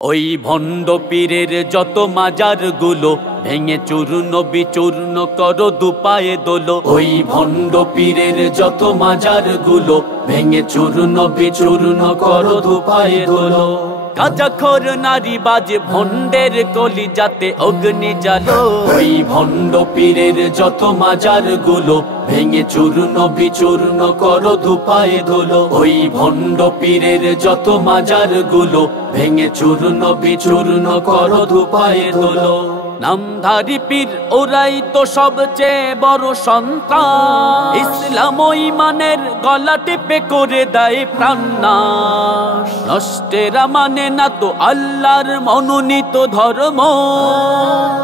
ওই ভণ্ড পীরের যত মাজার গুলো ভেঙে চূর্ণ বিচূর্ণ করো দুপায়ে দোলো। ওই ভণ্ড পীরের যত মাজার গুলো ভেঙে চূর্ণ বিচূর্ণ করো দুপায়ে দোলো। গাঁজাখোর নারীবাজ ভণ্ডের কলি যাতে অগ্নি জ্বালো। ওই ভণ্ড পীরের যত মাজার গুলো ভেঙে চূর্ণ বিচূর্ণ করো দুপায়ে দোলো। ওই ভণ্ড পীরের যত মাজার গুলো ভেঙে চূর্ণ বিচূর্ণ করো দুপায়ে দোলো। নামধারী পীর ওরাই তো সবচেয়ে বড় সন্ত্রাস। ইসলাম ও ঈমানের গলা টিপে করে দেয় প্রাণনাশ। নষ্টেরা মানে না তো আল্লাহর মনোনীত ধর্ম।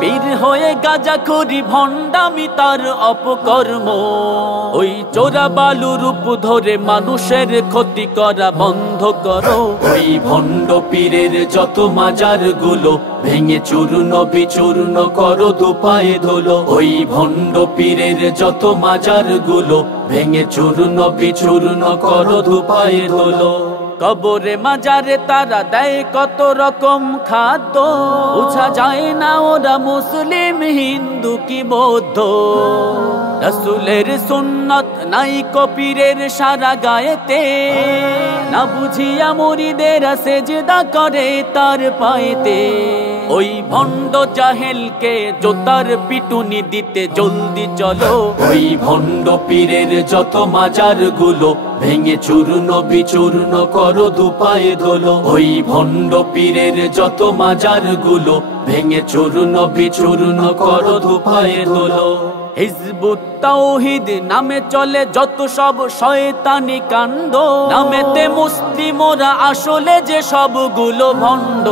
পীর হয়ে গাঁজাখুরি ভণ্ডামি তার অপকর্ম। ওই চোরা বালু রূপ ধরে মানুষের ক্ষতি করা বন্ধ করো। ওই ভণ্ড পীরের যত মাজার গুলো ভেঙে চূর্ণ বিচূর্ণ করো দুপায়ে দোলো। ওই ভণ্ড পীরের যত মাজার গুলো ভেঙে চূর্ণ বিচূর্ণ করো দুপায়ে দোলো। কবরে মাজারে তারা দেয় কত রকম খাদ্য। বুঝা যায় না ওরা মুসলিম হিন্দু কি বৌদ্ধ। রাসূলের সুন্নত নাই কপীরের সারা গায়েতে। না বুঝিয়া মুরিদেরা সেজদা করে তার পায়েতে। ওই ভণ্ড জাহেলকে জোতার পিটুনি দিতে জলদি চলো। ওই ভণ্ড পীরের যত মাজার গুলো ভেঙে চূর্ণ বিচূর্ণ করো দুপায়ে দোলো। ওই ভণ্ড পীরের যত মাজার গুলো ভেঙে চূর্ণ বিচূর্ণ করো দুপায়ে দোলো। হিজবুত তাওহীদ নামে চলে যত সব শয়তানি কাণ্ড। নামেতে মুসলিম ওরা আসলে যে সবগুলো ভণ্ড।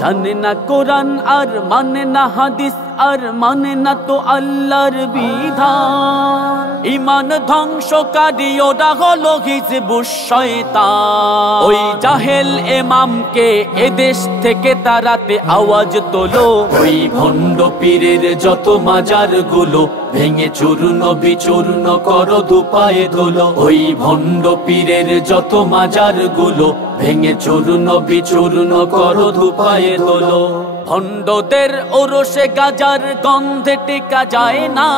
জানে না কোরআন আর মানে না হাদিস আর মানে না তো আল্লাহর বিধান। ঈমান ধ্বংসকারী ওরা হলো হিজবুশ শয়তান। ওই জাহেল ইমামকে এদেশ থেকে তাড়াতে আওয়াজ তোলো। ওই ভণ্ড পীরের যত মাজার গুলো ভেঙে চূর্ণ বিচূর্ণ করো দুপায়ে দোলো। ওই ভণ্ড পীরের যত মাজার গুলো ভেঙে চূর্ণ বিচূর্ণ করো দুপায়ে দোলো। ভণ্ডদের ওরসে গাজার গন্ধে টেকা যায় না।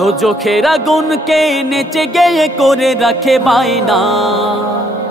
দোজখের আগুনকে নেচে গেয়ে করে রাখে বায়না।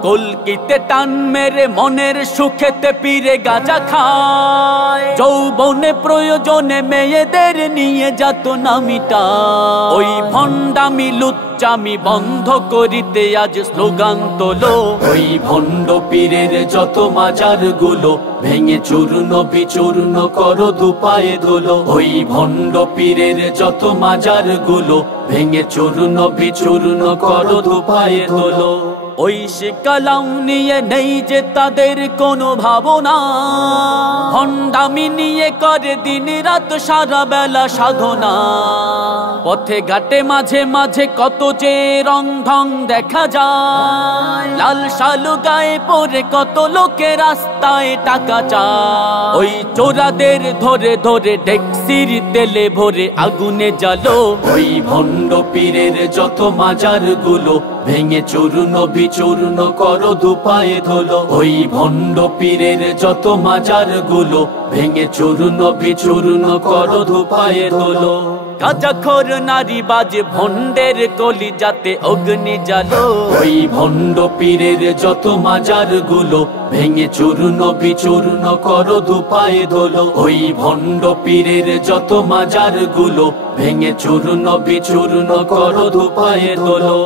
কলকিতে টান মেরে মনের সুখেতে পীরে গাজা খায়। যৌবনে প্রয়োজনে মেয়েদের নিয়ে যাত না মিটায়। ওই ভণ্ডামি লুচ্চামি বন্ধ করিতে আজ স্লোগান তোলো। ওই ভণ্ড পীরের যত মাজার গুলো ভেঙে চূর্ণ বিচূর্ণ করো দুপায়ে দোলো। ওই ভণ্ড পীরের যত মাজার গুলো ভেঙে চূর্ণ বিচূর্ণ করো দুপায়ে দোলো। ঐশী কালাম নিয়ে নেই যে তাদের কোনো ভাবনা। ভণ্ডামি নিয়ে করে দিন রাত সারা বেলা সাধনা। পথে ঘাটে মাঝে মাঝে কত যে রং ঢং দেখা যায়। লাল শালু গায়ে পরে কত লোকে রাস্তায় টাকা চায়। ওই চোরাদের ধরে ধরে ডেক্সির তেলে ভরে আগুনে জ্বালো। ওই ভণ্ড পীরের যত মাজার গুলো ভেঙে চূর্ণ বিচূর্ণ করো দুপায়ে দোলো। ওই ভণ্ড পীরের যত মাজার গুলো ভেঙে চূর্ণ বিচূর্ণ করো দুপায়ে দোলো। গাঁজাখোর নারীবাজ ভণ্ডের কলি যাতে অগ্নি জ্বালো। ওই ভণ্ড পীরের যত মাজার গুলো ভেঙে চূর্ণ বিচূর্ণ করো দুপায়ে দোলো। ওই ভণ্ড পীরের যত মাজার গুলো ভেঙে চূর্ণ বিচূর্ণ করো দুপায়ে দোলো।